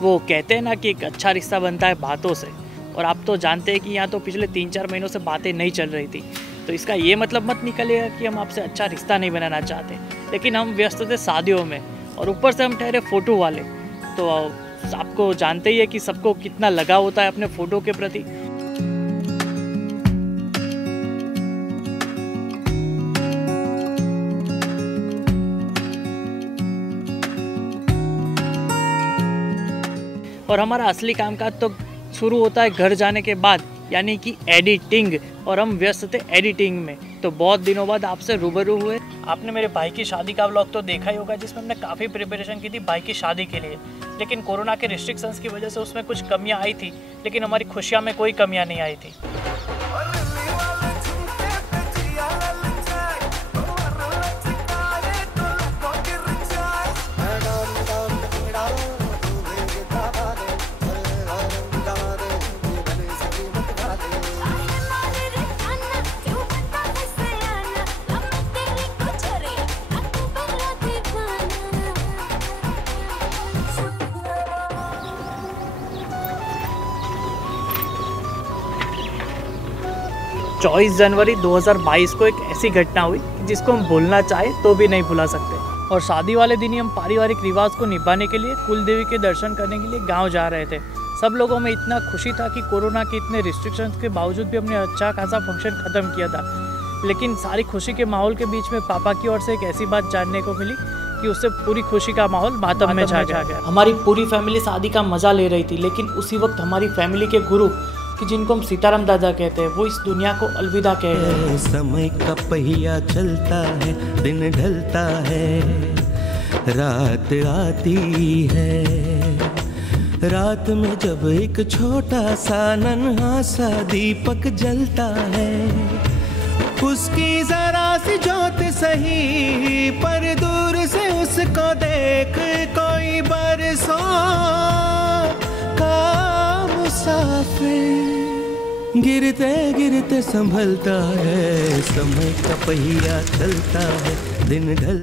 वो कहते हैं ना कि एक अच्छा रिश्ता बनता है बातों से, और आप तो जानते हैं कि यहाँ तो पिछले 3-4 महीनों से बातें नहीं चल रही थी। तो इसका ये मतलब मत निकलेगा कि हम आपसे अच्छा रिश्ता नहीं बनाना चाहते, लेकिन हम व्यस्त थे शादियों में और ऊपर से हम ठहरे फ़ोटो वाले। तो आपको जानते ही है कि सबको कितना लगाव होता है अपने फ़ोटो के प्रति। और हमारा असली कामकाज तो शुरू होता है घर जाने के बाद, यानी कि एडिटिंग, और हम व्यस्त थे एडिटिंग में। तो बहुत दिनों बाद आपसे रूबरू हुए। आपने मेरे भाई की शादी का व्लॉग तो देखा ही होगा, जिसमें हमने काफ़ी प्रिपरेशन की थी भाई की शादी के लिए, लेकिन कोरोना के रिस्ट्रिक्शंस की वजह से उसमें कुछ कमियां आई थी, लेकिन हमारी खुशियां में कोई कमियां नहीं आई थी। चौबीस जनवरी 2022 को एक ऐसी घटना हुई जिसको हम भूलना चाहे तो भी नहीं भुला सकते। और शादी वाले दिन ही हम पारिवारिक रिवाज को निभाने के लिए कुल देवी के दर्शन करने के लिए गांव जा रहे थे। सब लोगों में इतना खुशी था कि कोरोना के इतने रिस्ट्रिक्शंस के बावजूद भी हमने अच्छा खासा फंक्शन ख़त्म किया था। लेकिन सारी खुशी के माहौल के बीच में पापा की ओर से एक ऐसी बात जानने को मिली कि उससे पूरी खुशी का माहौल मातम में छा गया। हमारी पूरी फैमिली शादी का मज़ा ले रही थी, लेकिन उसी वक्त हमारी फैमिली के गुरु, कि जिनको हम सीताराम दादा कहते हैं, वो इस दुनिया को अलविदा कह रहे हैं। समय का पहिया चलता है, दिन ढलता है, रात आती है। रात में जब एक छोटा सा नन्हा सा दीपक जलता है, उसकी जरा सी ज्योत सही, पर दूर से उसको देख कोई बरसों का मुसाफिर गिरते गिरते संभलता है। समय का पहिया चलता है, दिन ढल।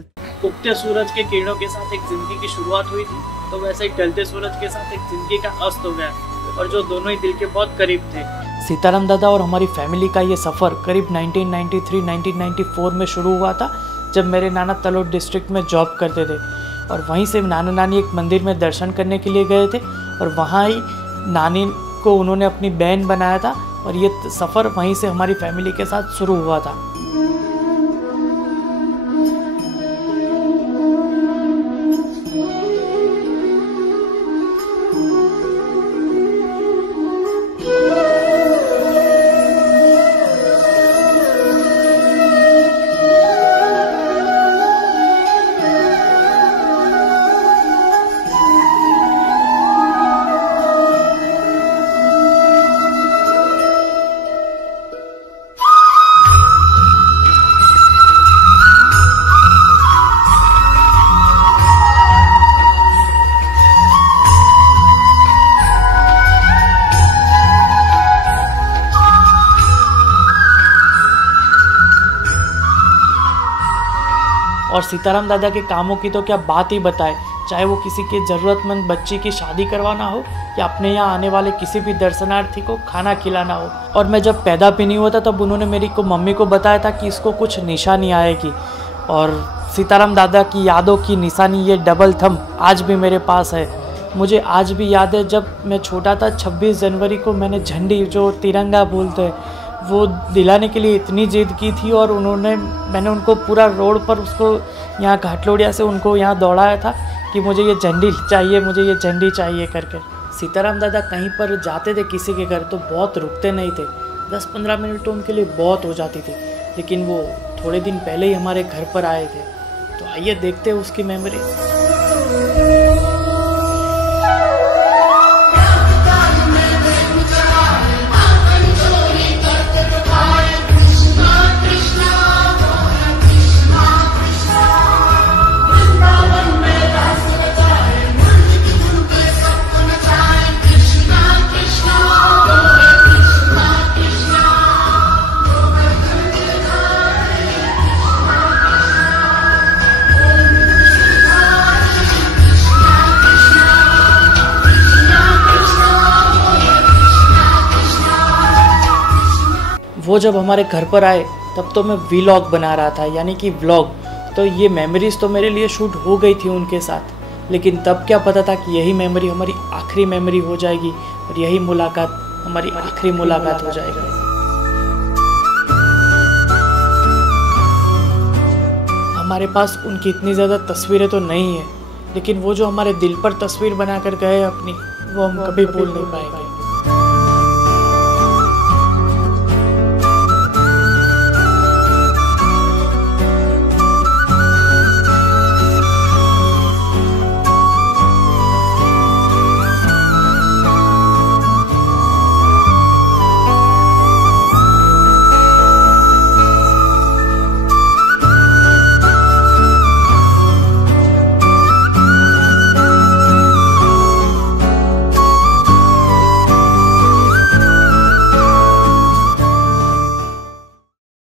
उगते सूरज के किरणों के साथ एक जिंदगी की शुरुआत हुई थी, तो वैसे ही ढलते सूरज के साथ एक जिंदगी का अस्त हो गया, और जो दोनों ही दिल के बहुत करीब थे। सीताराम दादा और हमारी फैमिली का ये सफ़र करीब 1993-1994 में शुरू हुआ था, जब मेरे नाना तलोद डिस्ट्रिक्ट में जॉब करते थे। और वहीं से नाना नानी एक मंदिर में दर्शन करने के लिए गए थे, और वहाँ ही नानी को उन्होंने अपनी बहन बनाया था, और ये सफ़र वहीं से हमारी फैमिली के साथ शुरू हुआ था। और सीताराम दादा के कामों की तो क्या बात ही बताए, चाहे वो किसी के ज़रूरतमंद बच्ची की शादी करवाना हो या अपने यहाँ आने वाले किसी भी दर्शनार्थी को खाना खिलाना हो। और मैं जब पैदा भी नहीं हुआ था तब उन्होंने मेरी मम्मी को बताया था कि इसको कुछ निशानी आएगी। और सीताराम दादा की यादों की निशानी ये डबल थंब आज भी मेरे पास है। मुझे आज भी याद है जब मैं छोटा था, 26 जनवरी को मैंने झंडी, जो तिरंगा बोलते हैं, वो दिलाने के लिए इतनी जिद की थी, और मैंने उनको पूरा रोड पर उसको यहाँ घाटलोड़िया से उनको यहाँ दौड़ाया था कि मुझे ये झंडी चाहिए, मुझे ये झंडी चाहिए करके। सीताराम दादा कहीं पर जाते थे किसी के घर तो बहुत रुकते नहीं थे, 10-15 मिनट तो उनके लिए बहुत हो जाती थी। लेकिन वो थोड़े दिन पहले ही हमारे घर पर आए थे, तो आइए देखते हैं उसकी मेमोरी। वो जब हमारे घर पर आए तब तो मैं वीलॉग बना रहा था, यानी कि व्लॉग। तो ये मेमोरीज़ तो मेरे लिए शूट हो गई थी उनके साथ, लेकिन तब क्या पता था कि यही मेमोरी हमारी आखिरी मेमोरी हो जाएगी और यही मुलाकात हमारी आखिरी मुलाकात हो जाएगी। हमारे पास उनकी इतनी ज़्यादा तस्वीरें तो नहीं है, लेकिन वो जो हमारे दिल पर तस्वीर बना कर गए अपनी, वो हम कभी भूल नहीं पाएंगे।